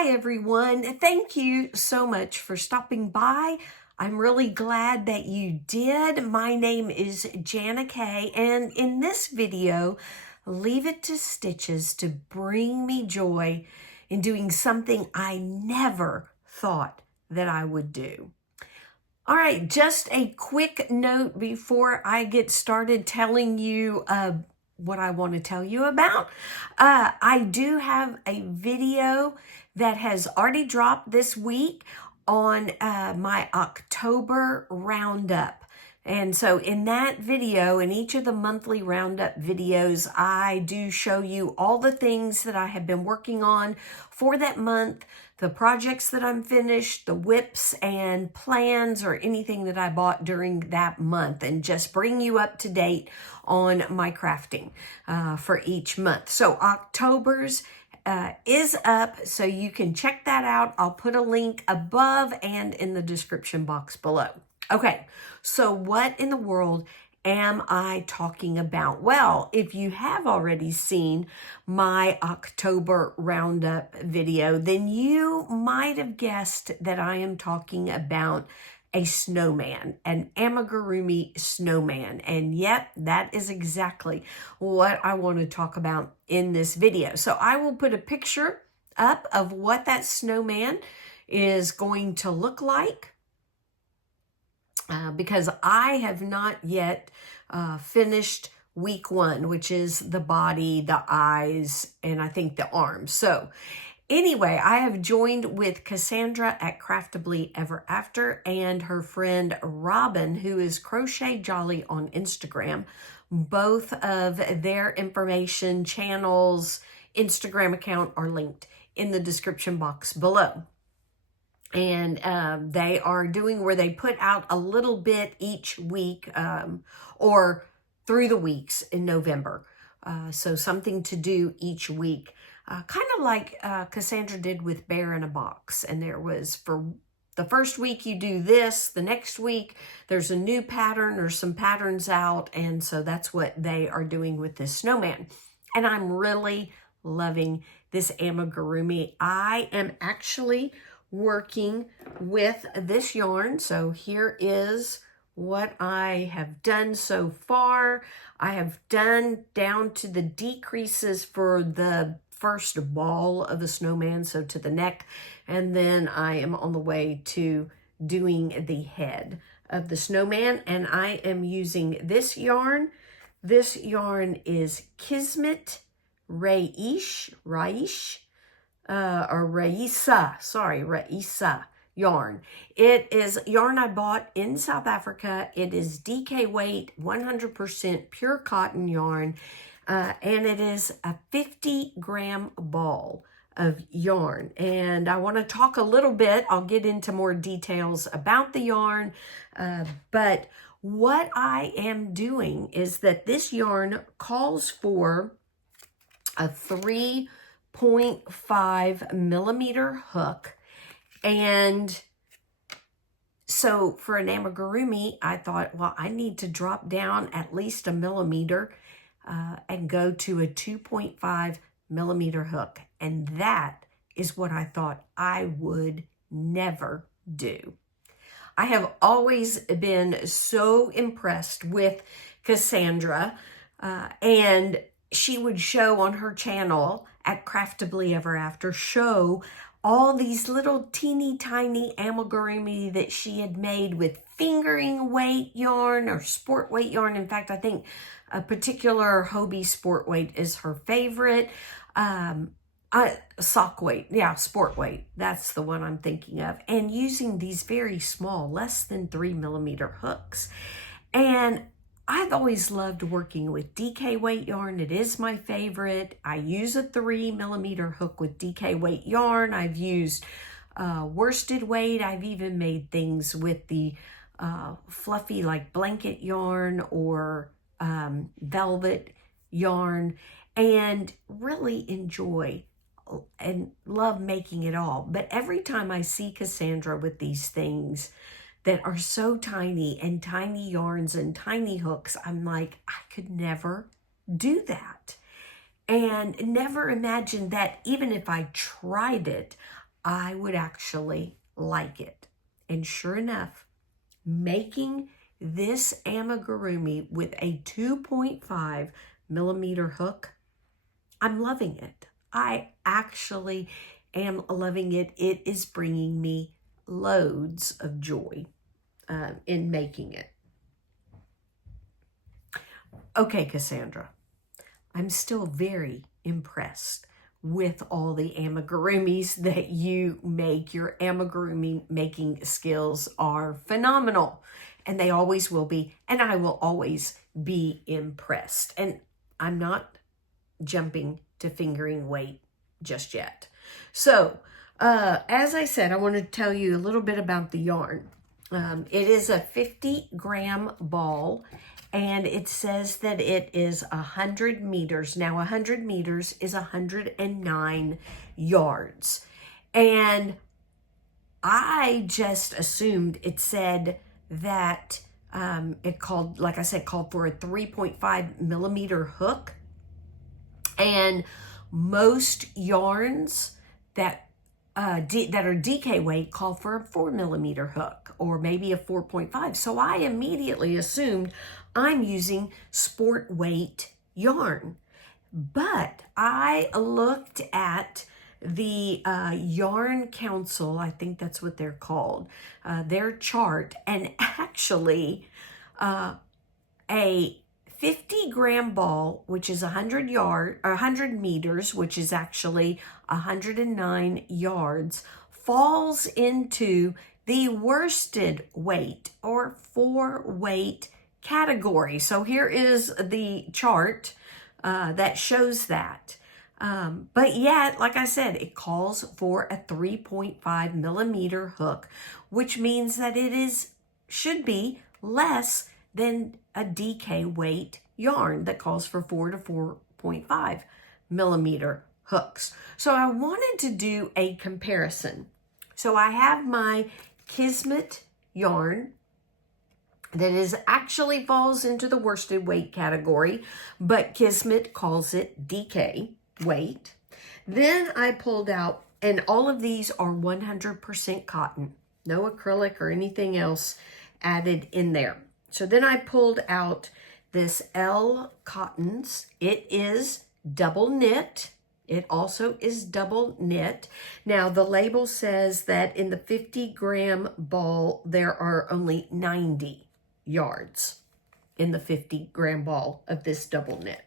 Hi, everyone. Thank you so much for stopping by. I'm really glad that you did. My name is Jana Kay, and in this video, leave it to stitches to bring me joy in doing something I never thought that I would do. All right, just a quick note before I get started telling you what I want to tell you about. I do have a video that has already dropped this week on my October roundup. And so in that video, in each of the monthly roundup videos, I do show you all the things that I have been working on for that month, the projects that I'm finished, the whips and plans or anything that I bought during that month, and just bring you up to date on my crafting for each month. So October's is up, so you can check that out. I'll put a link above and in the description box below. Okay, so what in the world am I talking about? Well, if you have already seen my October roundup video, then you might have guessed that I am talking about a snowman, an Amigurumi snowman. And yep, that is exactly what I want to talk about in this video. So I will put a picture up of what that snowman is going to look like. Because I have not yet finished week one, which is the body, the eyes, and I think the arms. So anyway, I have joined with Cassandra at Craftably Ever After and her friend Robyn, who is Crochet Jolly on Instagram. Both of their information, channels, Instagram account are linked in the description box below. And they are doing where they put out a little bit each week or through the weeks in November. So something to do each week, kind of like Cassandra did with Bear in a Box. And there was, for the first week you do this, the next week there's a new pattern or some patterns out. And so that's what they are doing with this snowman. And I'm really loving this Amigurumi. I am actually working with this yarn. So here is what I have done so far. I have done down to the decreases for the first ball of the snowman, so to the neck, and then I am on the way to doing the head of the snowman, and I am using this yarn. This yarn is Kismet Raish, Raisa yarn. It is yarn I bought in South Africa. It is DK weight, 100% pure cotton yarn, and it is a 50-gram ball of yarn. And I want to talk a little bit, I'll get into more details about the yarn, but what I am doing is that this yarn calls for a 3.5 millimeter hook. And so for an Amigurumi, I thought, well, I need to drop down at least a millimeter and go to a 2.5 millimeter hook. And that is what I thought I would never do. I have always been so impressed with Cassandra, and she would show on her channel at Craftably Ever After, show all these little teeny tiny Amigurumi that she had made with fingering weight yarn or sport weight yarn. In fact, I think a particular Hobie sport weight is her favorite. Sock weight, yeah, sport weight, that's the one I'm thinking of. And using these very small, less than 3 millimeter hooks. And I've always loved working with DK weight yarn. It is my favorite. I use a 3 millimeter hook with DK weight yarn. I've used worsted weight. I've even made things with the fluffy like blanket yarn or velvet yarn, and really enjoy and love making it all. But every time I see Cassandra with these things that are so tiny and tiny yarns and tiny hooks, I'm like, I could never do that. And never imagined that even if I tried it, I would actually like it. And sure enough, making this amigurumi with a 2.5 millimeter hook, I'm loving it. I actually am loving it. It is bringing me loads of joy in making it. Okay, Cassandra, I'm still very impressed with all the amigurumis that you make. Your amigurumi making skills are phenomenal, and they always will be, and I will always be impressed. And I'm not jumping to fingering weight just yet. So, as I said, I want to tell you a little bit about the yarn. It is a 50-gram ball, and it says that it is 100 meters. Now, 100 meters is 109 yards. And I just assumed it said that it called, like I said, called for a 3.5 millimeter hook. And most yarns that that are DK weight call for a 4 millimeter hook or maybe a 4.5. So I immediately assumed I'm using sport weight yarn. But I looked at the Yarn Council, I think that's what they're called, their chart, and actually a 50-gram ball, which is 100 meters, which is actually 109 yards, falls into the worsted weight or 4-weight category. So here is the chart that shows that. But yet, like I said, it calls for a 3.5 millimeter hook, which means that it should be less than a DK weight yarn that calls for 4 to 4.5 millimeter hooks. So I wanted to do a comparison. So I have my Kismet yarn that actually falls into the worsted weight category, but Kismet calls it DK weight. Then I pulled out, and all of these are 100% cotton, no acrylic or anything else added in there. So then I pulled out this L Cottons. It is double knit. It also is double knit. Now the label says that in the 50-gram ball, there are only 90 yards in the 50-gram ball of this double knit.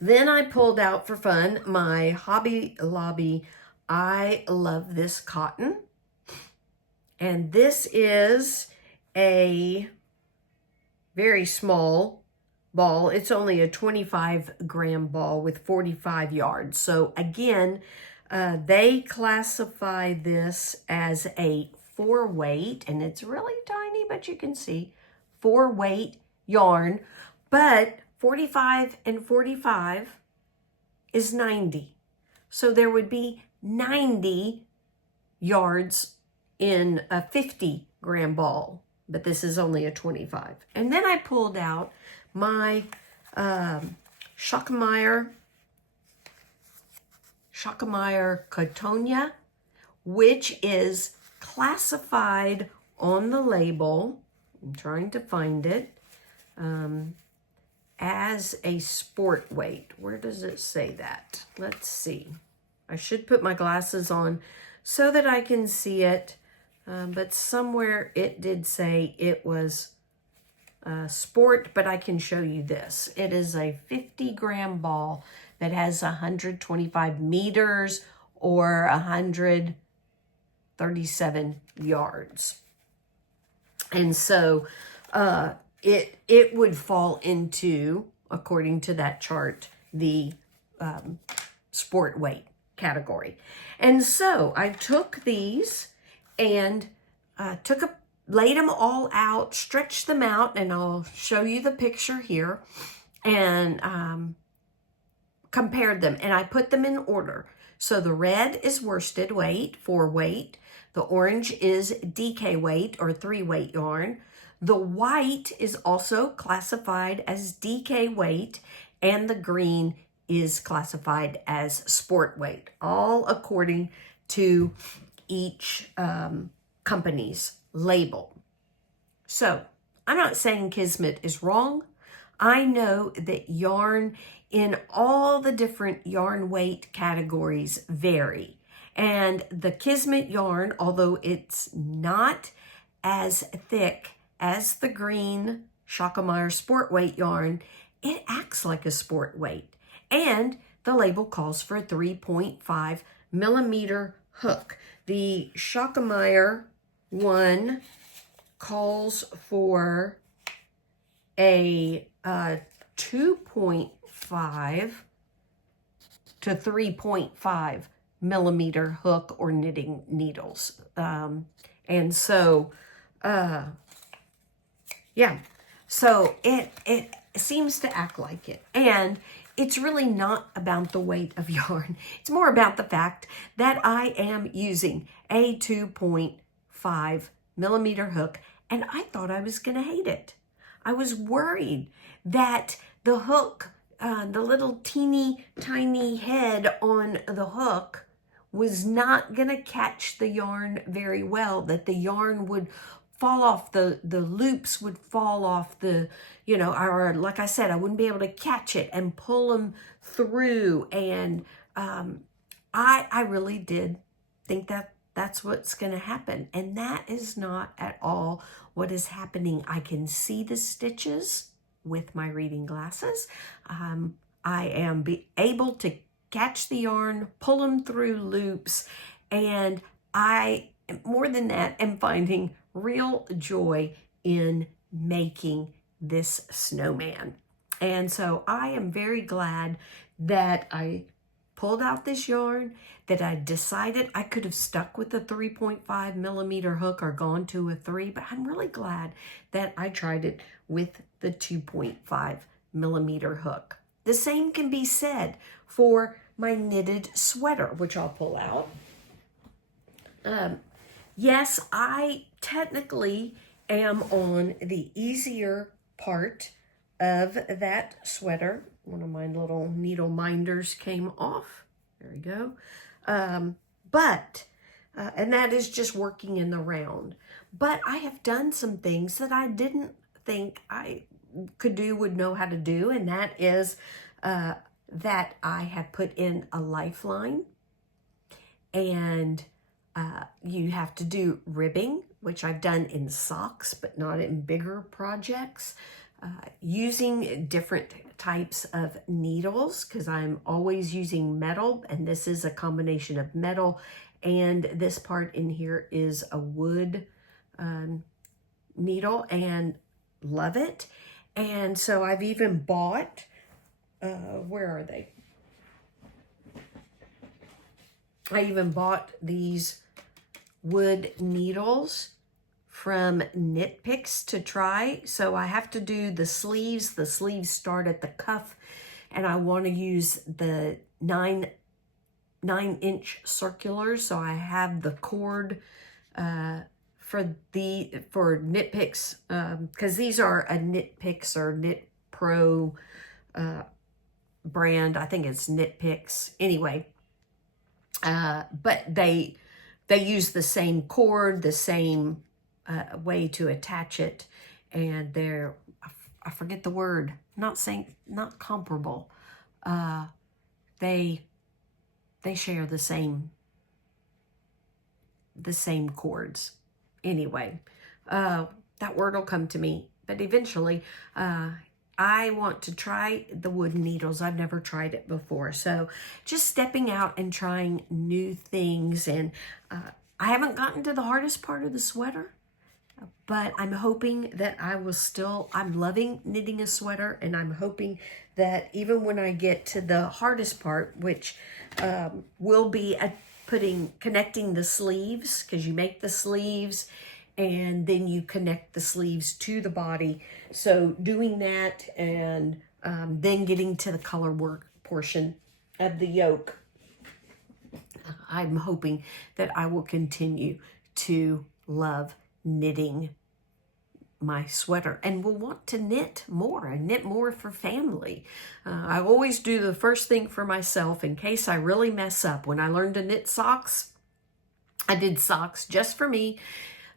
Then I pulled out for fun my Hobby Lobby I Love This Cotton. And this is a very small ball. It's only a 25-gram ball with 45 yards. So again, they classify this as a 4-weight, and it's really tiny, but you can see 4-weight yarn. But 45 and 45 is 90. So there would be 90 yards in a 50-gram ball, but this is only a 25. And then I pulled out my Schockemeyer Cotonia, which is classified on the label, I'm trying to find it, as a sport weight. Where does it say that? Let's see. I should put my glasses on so that I can see it. But somewhere it did say it was sport, but I can show you this. It is a 50-gram ball that has 125 meters or 137 yards. And so it would fall into, according to that chart, the sport weight category. And so I took these and laid them all out, stretched them out, and I'll show you the picture here, and compared them. And I put them in order. So the red is worsted weight, 4-weight. The orange is DK weight or 3-weight yarn. The white is also classified as DK weight, and the green is classified as sport weight, all according to each company's label. So I'm not saying Kismet is wrong. I know that yarn in all the different yarn weight categories vary. And the Kismet yarn, although it's not as thick as the green Shakameyer sport weight yarn, it acts like a sport weight. And the label calls for a 3.5 millimeter hook. The Shakameyer one calls for a 2.5 to 3.5 millimeter hook or knitting needles. And so, yeah, so it seems to act like it. And it's really not about the weight of yarn. It's more about the fact that I am using a 2.5 millimeter hook, and I thought I was going to hate it. I was worried that the hook, the little teeny tiny head on the hook was not going to catch the yarn very well, that the yarn would fall off, the loops would fall off the, or like I said, I wouldn't be able to catch it and pull them through. And I really did think that that's what's going to happen. And that is not at all what is happening. I can see the stitches with my reading glasses. I am able to catch the yarn, pull them through loops, and I, more than that, am finding real joy in making this snowman. And so I am very glad that I pulled out this yarn, that I decided I could have stuck with the 3.5 millimeter hook or gone to a 3, but I'm really glad that I tried it with the 2.5 millimeter hook. The same can be said for my knitted sweater, which I'll pull out. Yes, I technically am on the easier part of that sweater. One of my little needle minders came off. There we go. And that is just working in the round. But I have done some things that I didn't think I would know how to do, and that is that I have put in a lifeline, and you have to do ribbing, which I've done in socks, but not in bigger projects, using different types of needles, because I'm always using metal, and this is a combination of metal, and this part in here is a wood needle, and love it. And so I've even bought, where are they? I even bought these wood needles from Knit Picks to try. So I have to do the sleeves. The sleeves start at the cuff, and I want to use the 9-inch circulars. So I have the cord for Knit Picks, because these are a Knit Picks or Knit Pro brand. I think it's Knit Picks. Anyway, but they use the same cord, the same way to attach it, and they're, I forget the word, not comparable. They share the same chords. Anyway, that word will come to me, but eventually I want to try the wooden needles. I've never tried it before. So just stepping out and trying new things. And I haven't gotten to the hardest part of the sweater, but I'm hoping that I'm loving knitting a sweater, and I'm hoping that even when I get to the hardest part, which will be connecting the sleeves, because you make the sleeves and then you connect the sleeves to the body. So doing that, and then getting to the color work portion of the yoke, I'm hoping that I will continue to love knitting my sweater and will want to knit more and knit more for family. I always do the first thing for myself in case I really mess up. When I learned to knit socks, I did socks just for me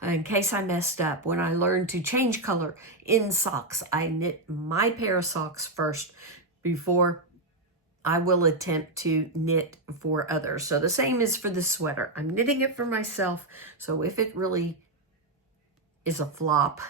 in case I messed up. When I learned to change color in socks, I knit my pair of socks first before I will attempt to knit for others. So the same is for the sweater. I'm knitting it for myself. So if it really is a flop,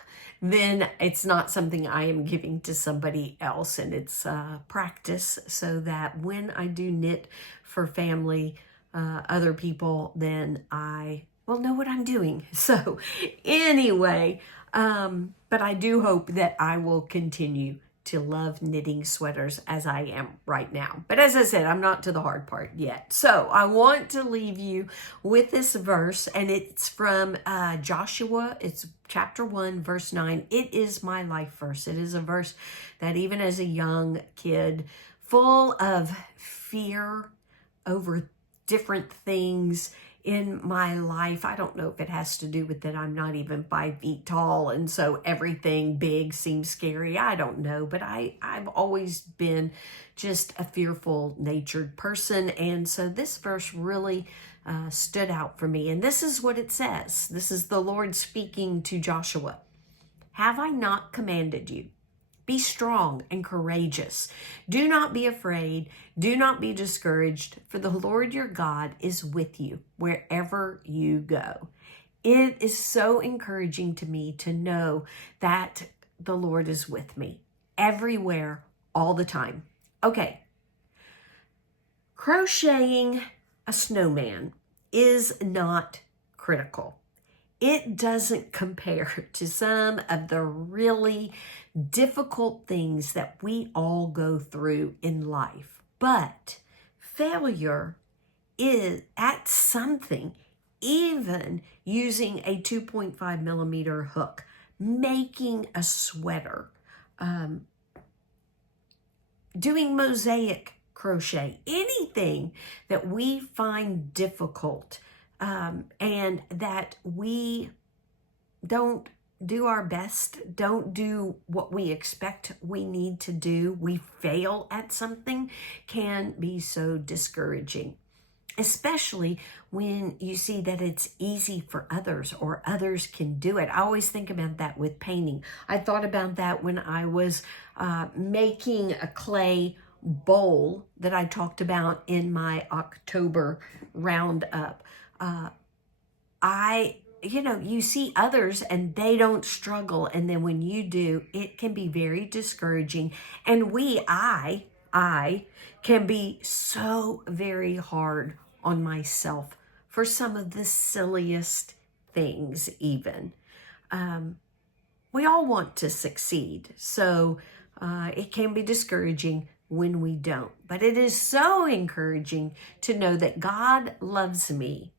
then it's not something I am giving to somebody else. And it's practice so that when I do knit for family, other people, then I will know what I'm doing. So anyway, but I do hope that I will continue to love knitting sweaters as I am right now. But as I said, I'm not to the hard part yet. So I want to leave you with this verse, and it's from Joshua. It's chapter 1, verse 9. It is my life verse. It is a verse that even as a young kid, full of fear over different things in my life. I don't know if it has to do with that I'm not even 5 feet tall, and so everything big seems scary. I don't know, but I've always been just a fearful natured person, and so this verse really stood out for me. And this is what it says. This is the Lord speaking to Joshua. Have I not commanded you? Be strong and courageous. Do not be afraid. Do not be discouraged, for the Lord your God is with you wherever you go. It is so encouraging to me to know that the Lord is with me everywhere, all the time. Okay. Crocheting a snowman is not critical. It doesn't compare to some of the really difficult things that we all go through in life. But failure is at something, even using a 2.5 millimeter hook, making a sweater, doing mosaic crochet, anything that we find difficult, and that we don't do our best, don't do what we expect we need to do, we fail at something, can be so discouraging. Especially when you see that it's easy for others or others can do it. I always think about that with painting. I thought about that when I was making a clay bowl that I talked about in my October roundup. You see others and they don't struggle. And then when you do, it can be very discouraging. And I can be so very hard on myself for some of the silliest things even. We all want to succeed. So it can be discouraging when we don't. But it is so encouraging to know that God loves me,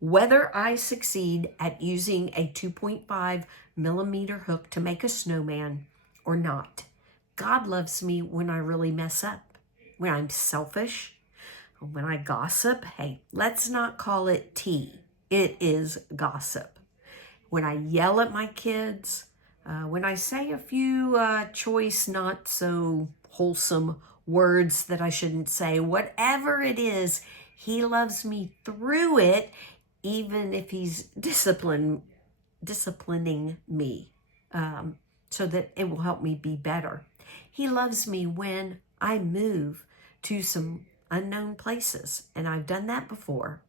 whether I succeed at using a 2.5 millimeter hook to make a snowman or not. God loves me when I really mess up, when I'm selfish, when I gossip. Hey, let's not call it tea. It is gossip. When I yell at my kids, when I say a few choice, not so wholesome words that I shouldn't say, whatever it is, he loves me through it, even if he's disciplining me, so that it will help me be better. He loves me when I move to some unknown places, and I've done that before.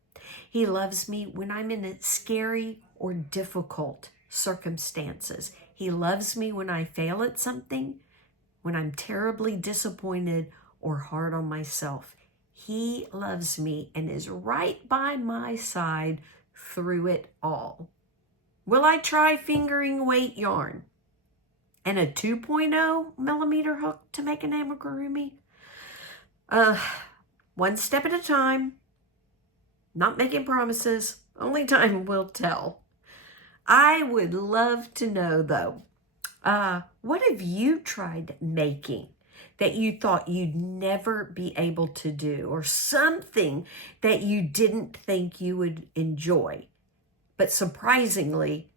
He loves me when I'm in scary or difficult circumstances. He loves me when I fail at something, when I'm terribly disappointed or hard on myself. He loves me and is right by my side through it all. Will I try fingering weight yarn and a 2.0 millimeter hook to make an amigurumi? One step at a time. Not making promises. Only time will tell. I would love to know, though, what have you tried making that you thought you'd never be able to do, or something that you didn't think you would enjoy, but surprisingly,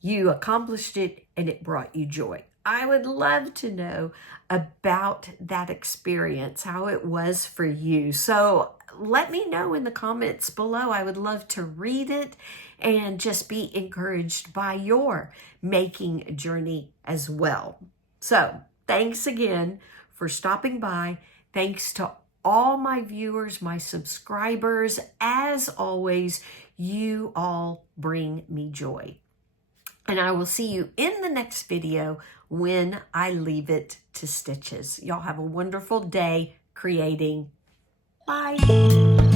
you accomplished it and it brought you joy? I would love to know about that experience, how it was for you. So let me know in the comments below. I would love to read it and just be encouraged by your making journey as well. So thanks again for stopping by. Thanks to all my viewers, my subscribers. As always, you all bring me joy. And I will see you in the next video when I leave it to stitches. Y'all have a wonderful day creating. Bye.